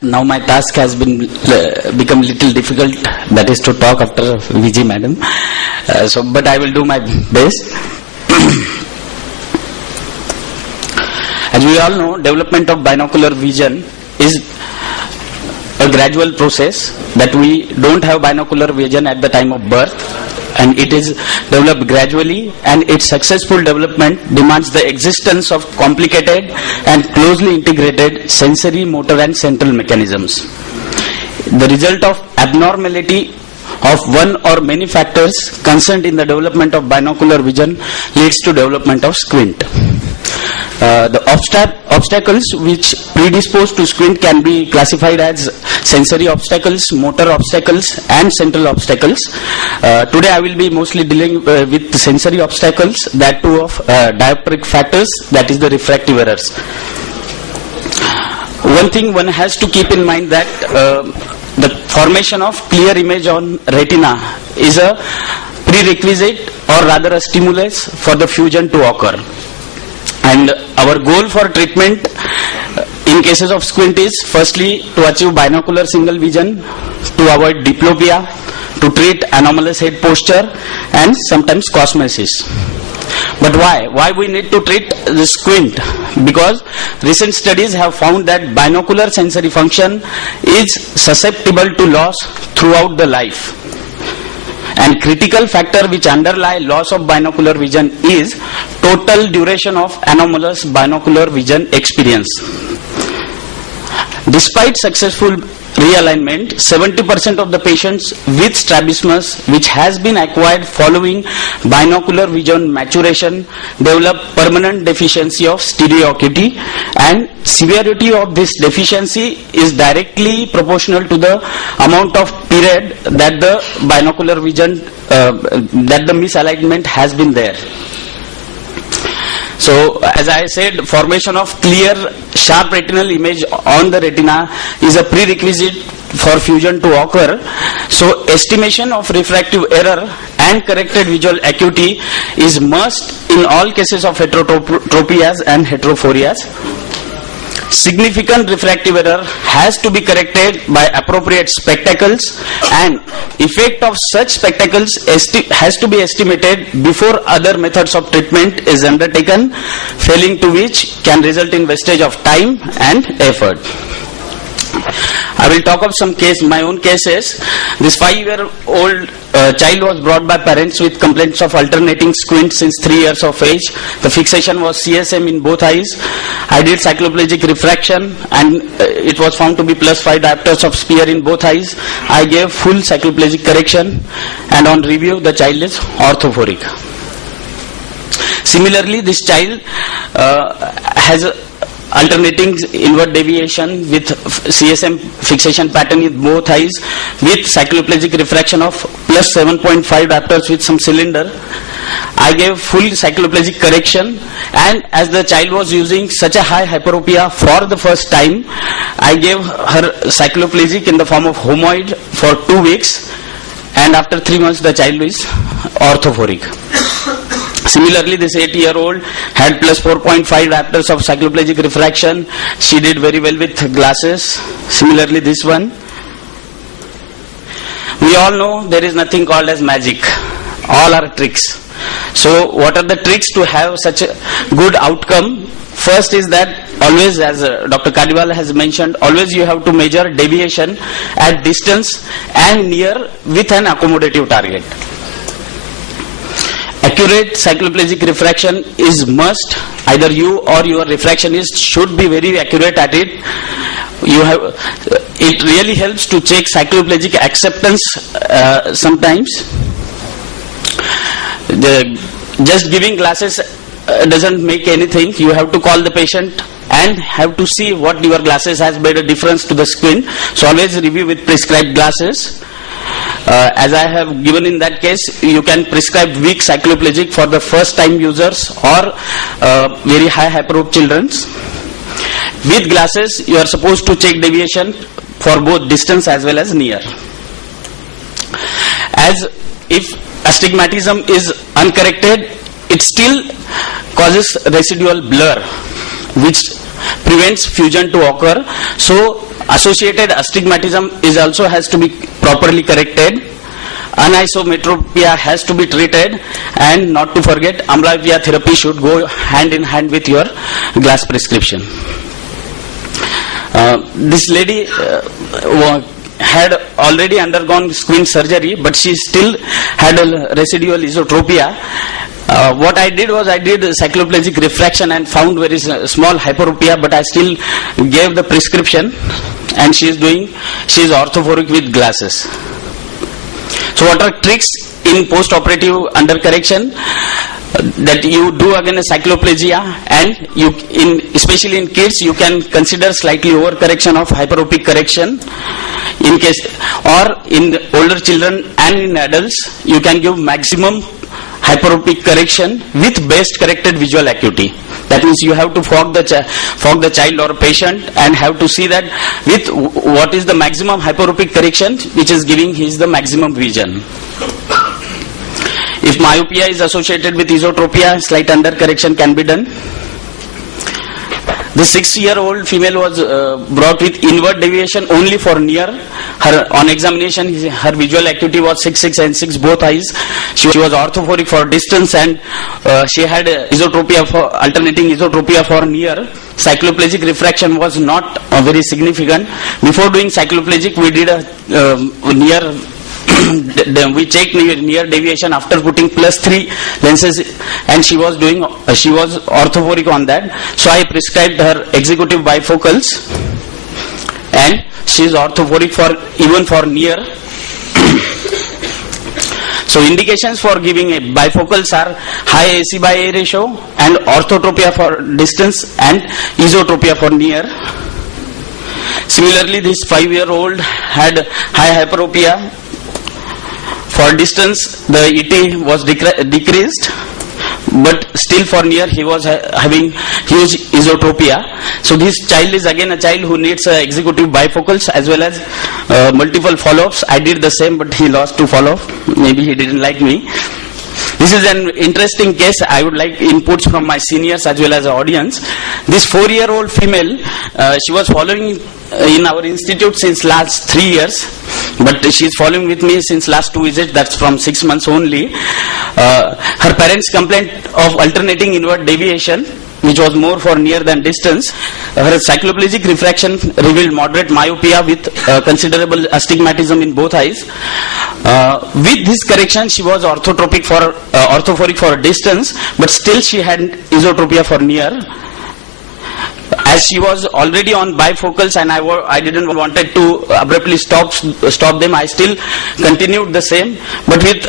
Now my task has been become little difficult, that is to talk after VG madam. But I will do my best. As we all know, development of binocular vision is a gradual process, that we don't have binocular vision at the time of birth, and it is developed gradually, and its successful development demands the existence of complicated and closely integrated sensory, motor and central mechanisms. The result of abnormality of one or many factors concerned in the development of binocular vision leads to development of squint. The obstacles which predispose to squint can be classified as sensory obstacles, motor obstacles and central obstacles. Today I will be mostly dealing with sensory obstacles, that too of dioptric factors, that is the refractive errors. One thing one has to keep in mind, that the formation of clear image on retina is a prerequisite, or rather a stimulus for the fusion to occur. And our goal for treatment in cases of squint is firstly to achieve binocular single vision, to avoid diplopia, to treat anomalous head posture and sometimes cosmesis. But why? Why we need to treat the squint? Because recent studies have found that binocular sensory function is susceptible to loss throughout the life. And critical factor which underlie loss of binocular vision is total duration of anomalous binocular vision experience. Despite successful realignment, 70% of the patients with strabismus which has been acquired following binocular vision maturation develop permanent deficiency of stereo acuity, and severity of this deficiency is directly proportional to the amount of period that the binocular vision, that the misalignment has been there. So, as I said, formation of clear, sharp retinal image on the retina is a prerequisite for fusion to occur. So, estimation of refractive error and corrected visual acuity is must in all cases of heterotropias and heterophorias. Significant refractive error has to be corrected by appropriate spectacles, and effect of such spectacles has to be estimated before other methods of treatment is undertaken, failing to which can result in wastage of time and effort. I will talk of some case, my own cases. This 5-year-old child was brought by parents with complaints of alternating squint since 3 years of age. The fixation was CSM in both eyes. I did cycloplegic refraction, and it was found to be +5 diopters of sphere in both eyes. I gave full cycloplegic correction, and on review the child is orthophoric. Similarly, this child has alternating inward deviation with CSM fixation pattern in both eyes with cycloplegic refraction of +7.5 diopters with some cylinder. I gave full cycloplegic correction, and as the child was using such a high hyperopia for the first time, I gave her cycloplegic in the form of homoid for 2 weeks, and after 3 months the child is orthophoric. Similarly, this 8-year-old had +4.5 diopters of cycloplegic refraction. She did very well with glasses. Similarly, this one. We all know there is nothing called as magic. All are tricks. So, what are the tricks to have such a good outcome? First is that always, as Dr. Kadiwala has mentioned, always you have to measure deviation at distance and near with an accommodative target. Accurate cycloplegic refraction is must. Either you or your refractionist should be very accurate at it. It really helps to check cycloplegic acceptance sometimes. Just giving glasses doesn't make anything. You have to call the patient and have to see what your glasses has made a difference to the squint. So always review with prescribed glasses. As I have given in that case, you can prescribe weak cycloplegic for the first time users or very high hyperop children. With glasses, you are supposed to check deviation for both distance as well as near. As if astigmatism is uncorrected, it still causes residual blur, which prevents fusion to occur. So associated astigmatism is also has to be properly corrected. Anisometropia has to be treated, and not to forget, amblyopia therapy should go hand in hand with your glass prescription. This lady had already undergone squint surgery, but she still had a residual esotropia. What I did was I did cycloplegic refraction and found very small hyperopia, but I still gave the prescription, and she is orthophoric with glasses. So what are tricks in post-operative undercorrection? That you do again a cycloplegia, and especially in kids you can consider slightly overcorrection of hyperopic correction in case, or in older children and in adults you can give maximum hyperopic correction with best corrected visual acuity. That means you have to fog the child or patient and have to see that with what is the maximum hyperopic correction which is giving his the maximum vision. If myopia is associated with esotropia, slight undercorrection can be done. The 6-year-old female was brought with inward deviation only for near. On examination, her visual acuity was 6 and 6 both eyes. She was orthophoric for distance, and she had esotropia for alternating esotropia for near. Cycloplegic refraction was not very significant. Before doing cycloplegic, we did a near. We checked near deviation after putting +3 lenses, and she was orthophoric on that. So I prescribed her executive bifocals, and she is orthophoric even for near. So indications for giving a bifocals are high AC by A ratio and orthotropia for distance and esotropia for near. Similarly, this 5-year-old had high hyperopia. For distance, the ET was decreased, but still for near he was having huge esotropia. So this child is again a child who needs executive bifocals as well as multiple follow-ups. I did the same, but he lost 2 follow-ups. Maybe he didn't like me. This is an interesting case. I would like inputs from my seniors as well as the audience. This 4-year-old female, she was following in our institute since last 3 years, but she is following with me since last 2 visits. That's from 6 months only. Her parents complained of alternating inward deviation, which was more for near than distance. Her cycloplegic refraction revealed moderate myopia with considerable astigmatism in both eyes. With this correction, she was orthophoric for distance, but still she had esotropia for near. As she was already on bifocals and I didn't wanted to abruptly stop them, I still continued the same. But with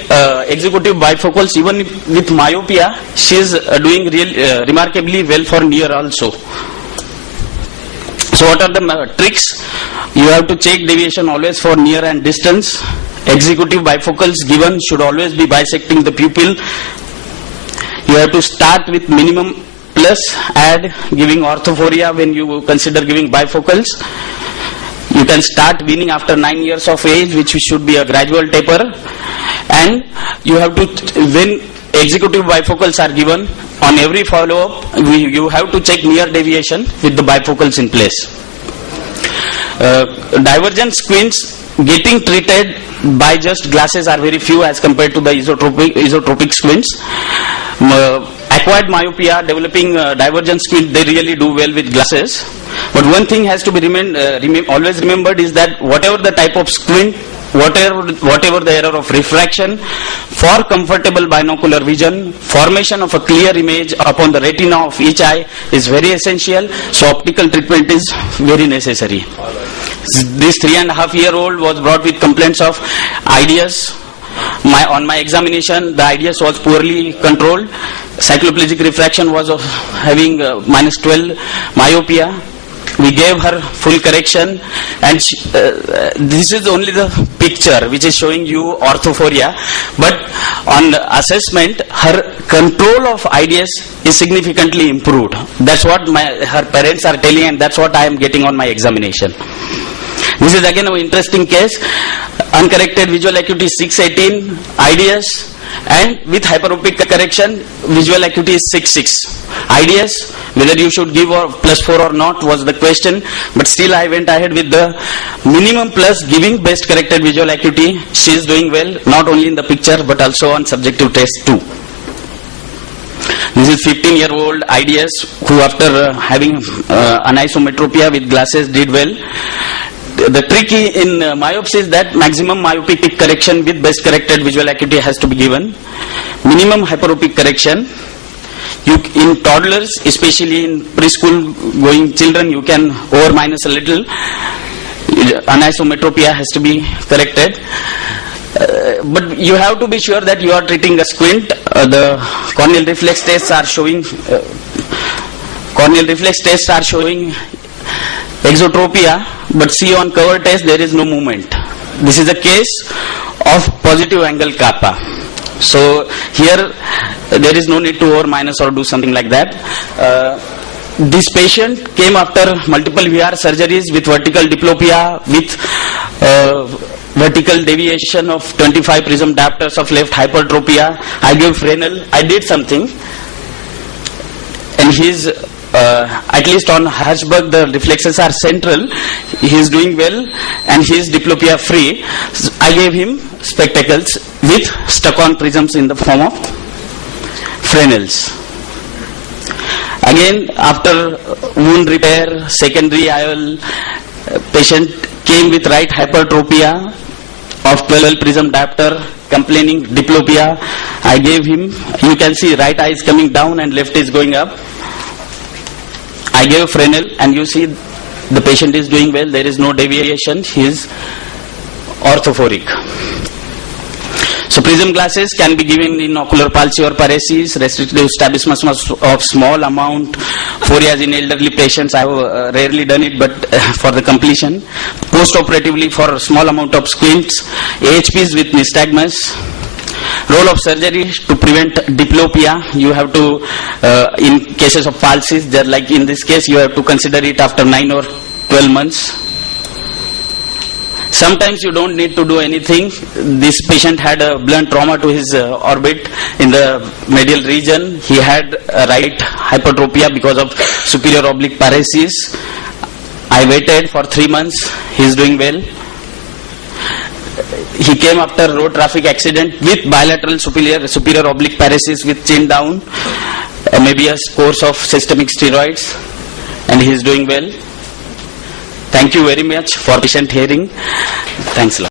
executive bifocals, even with myopia, she is doing remarkably well for near also. So what are the tricks? You have to check deviation always for near and distance. Executive bifocals given should always be bisecting the pupil. You have to start with minimum plus add giving orthophoria when you consider giving bifocals. You can start weaning after 9 years of age, which should be a gradual taper. And you have to, when executive bifocals are given, on every follow-up, you have to check near deviation with the bifocals in place. Divergent squints getting treated by just glasses are very few as compared to the isotropic squints. Acquired myopia, developing divergent squint, they really do well with glasses. But one thing has to be always remembered is that whatever the type of squint, whatever the error of refraction, for comfortable binocular vision, formation of a clear image upon the retina of each eye is very essential. So optical treatment is very necessary. This 3.5-year-old was brought with complaints of IDS. On my examination, the IDS was poorly controlled. Cycloplegic refraction was of having -12 myopia. We gave her full correction, and this is only the picture which is showing you orthophoria. But on assessment, her control of IDS is significantly improved. That's what her parents are telling, and that's what I am getting on my examination. This is again an interesting case. Uncorrected visual acuity 618, IDS, and with hyperopic correction, visual acuity is 6.6. IDS, whether you should give or +4 or not was the question, but still I went ahead with the minimum plus, giving best corrected visual acuity. She is doing well, not only in the picture but also on subjective test too. This is 15-year-old IDS who after having anisometropia with glasses did well. The trick in myopes is that maximum myopic correction with best corrected visual acuity has to be given. Minimum hyperopic correction. In toddlers, especially in preschool going children, you can over minus a little. Anisometropia has to be corrected. But you have to be sure that you are treating a squint. The corneal reflex tests are showing exotropia, but see on cover test there is no movement. This is a case of positive angle kappa. So here there is no need to over minus or do something like that. This patient came after multiple VR surgeries with vertical diplopia, with vertical deviation of 25 prism diopters of left, hypertropia. I gave Fresnel. I did something, and he's at least on Hirschberg the reflexes are central. He is doing well and he is diplopia free. I gave him spectacles with stuck-on prisms in the form of Fresnels. Again, after wound repair, secondary IOL, patient came with right hypertropia of 12 prism diopter, complaining diplopia. I gave him, you can see right eye is coming down and left is going up. I gave Fresnel and you see the patient is doing well, there is no deviation, he is orthophoric. So prism glasses can be given in ocular palsy or paresis, restrictive strabismus of small amount, phorias in elderly patients. I have rarely done it, but for the completion. Post-operatively for small amount of squints, AHPs with nystagmus. Role of surgery to prevent diplopia, you have to, in cases of palsies, like in this case, you have to consider it after 9 or 12 months. Sometimes you don't need to do anything. This patient had a blunt trauma to his orbit in the medial region. He had a right hypertropia because of superior oblique paresis. I waited for 3 months. He is doing well. He came after road traffic accident with bilateral superior oblique paresis with chin down, maybe a course of systemic steroids, and he is doing well. Thank you very much for patient hearing. Thanks a lot.